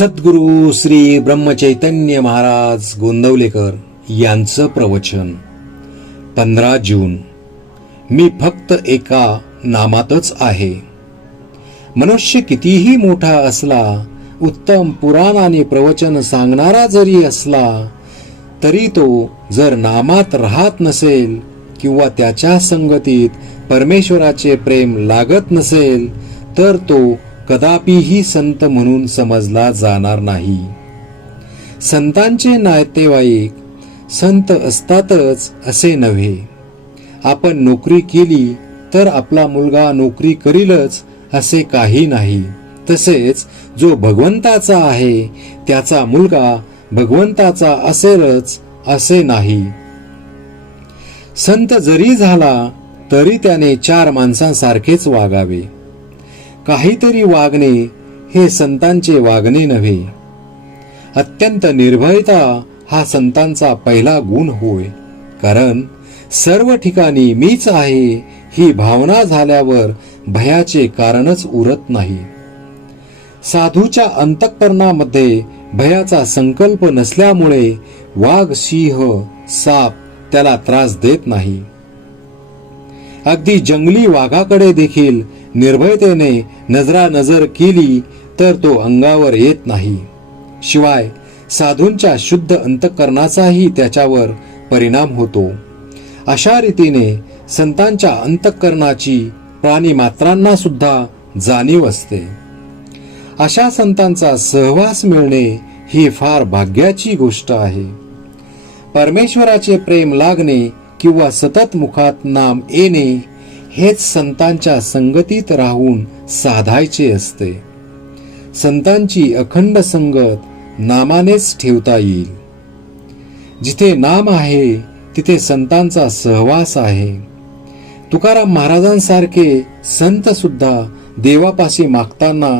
सद्गुरु श्री ब्रह्मचैतन्य महाराज गोंदवलेकर यांचं प्रवचन 15 जून. मी फक्त एका नामातच आहे. मनुष्य कितीही मोठा असला, उत्तम पुराण आणि प्रवचन सांगणारा जरी असला, तरी तो जर नामात राहत नसेल किंवा त्याच्या संगतीत परमेश्वराचे प्रेम लागत नसेल, तर तो कदापिही संत म्हणून समजला जाणार नाही. संतांचे नातेवाईक संत असतातच असे नव्हे. आपण नोकरी केली तर आपला मुलगा नोकरी करीलच असे काही नाही. तसेच जो भगवंताचा आहे त्याचा मुलगा भगवंताचा असेलच असे नाही. संत जरी झाला तरी त्याने 4 माणसांसारखेच वागावे. काहीतरी वागणे हे संतांचे वागणे नव्हे. अत्यंत निर्भयता हा संतांचा पहिला गुण होय. कारण सर्व ठिकाणी मीच आहे ही भावना झाल्यावर भयाचे कारणच उरत नाही. साधूच्या अंतःकरणामध्ये भयाचा संकल्प नसल्यामुळे वाघ, सिंह, साप त्याला त्रास देत नाही. अगदी जंगली वाघाकडे देखील निर्भयतेने नजरानजर केली तर तो अंगावर येत नाही. शिवाय साधूंच्या शुद्ध अंतःकरणाचाही त्याच्यावर परिणाम होतो. अशा रीतीने संतांच्या अंतःकरणाची प्राणीमात्रांना सुद्धा जाणीव असते. अशा संतांचा सहवास मिळणे ही फार भाग्याची गोष्ट आहे. परमेश्वराचे प्रेम लागणे किंवा सतत मुखात नाम येणे हेच संतांच्या संगतीत राहून साधायचे असते. संतांची अखंड संगत नामानेच ठेवता येईल. जिथे नाम आहे तिथे संतांचा सहवास आहे. तुकाराम महाराजांसारखे संत सुद्धा देवापाशी मागताना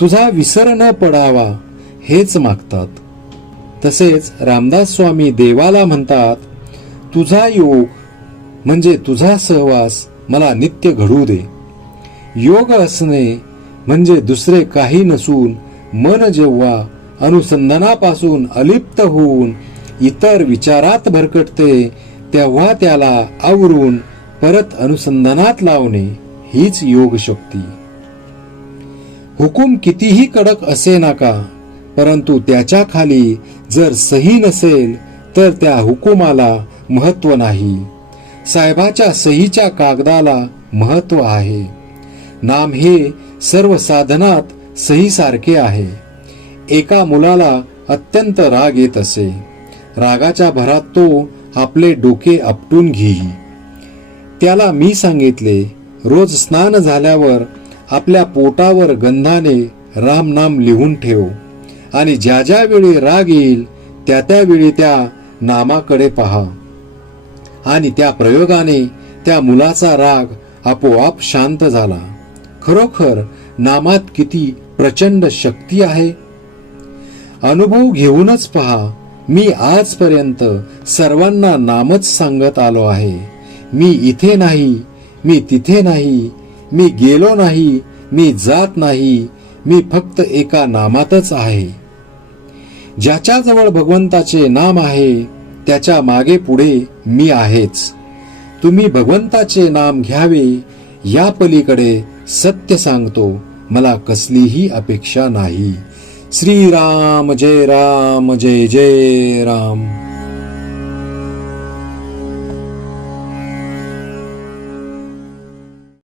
तुझा विसर न पडावा हेच मागतात. तसेच रामदास स्वामी देवाला म्हणतात, तुझा योग म्हणजे तुझा सहवास मला नित्य घडू दे. योग असणे म्हणजे दुसरे काही नसून मन जेव्हा अनुसंधानापासून अलिप्त होऊन इतर विचारात भरकटते तेव्हा त्याला आवरून परत अनुसंधानात लावणे हीच योग शक्ती. हुकूम कितीही कडक असे नका, परंतु त्याच्या खाली जर सही नसेल तर त्या हुकुमाला महत्व नाही. साहेबाच्या सहीच्या कागदाला महत्व आहे. नाम हे सर्व साधनात सही सारखे आहे. एका मुलाला अत्यंत राग येत असे. रागाच्या भरात तो आपले डोके आपटून घेई. त्याला मी सांगितले, रोज स्नान झाल्यावर आपल्या पोटावर गंधाने राम नाम लिहून ठेव आणि ज्या ज्या वेळी राग येईल त्या वेळी त्या नामाकडे पहा. आणि त्या प्रयोगाने त्या मुलाचा राग आपोआप शांत झाला. खरोखर नामात किती प्रचंड शक्ती आहे. अनुभव घेऊनच पहा. मी आजपर्यंत सर्वांना नामच सांगत आलो आहे. मी इथे नाही, मी तिथे नाही, मी गेलो नाही, मी जात नाही, मी फक्त एका नामातच आहे. ज्याच्याजवळ भगवंताचे नाम आहे त्याच्या मागे पुढे मी आहेच. तुम्ही भगवंताचे नाम घ्यावे, या पलीकडे सत्य सांगतो मला कसलीही अपेक्षा नाही. श्रीराम जय राम, जय जय राम.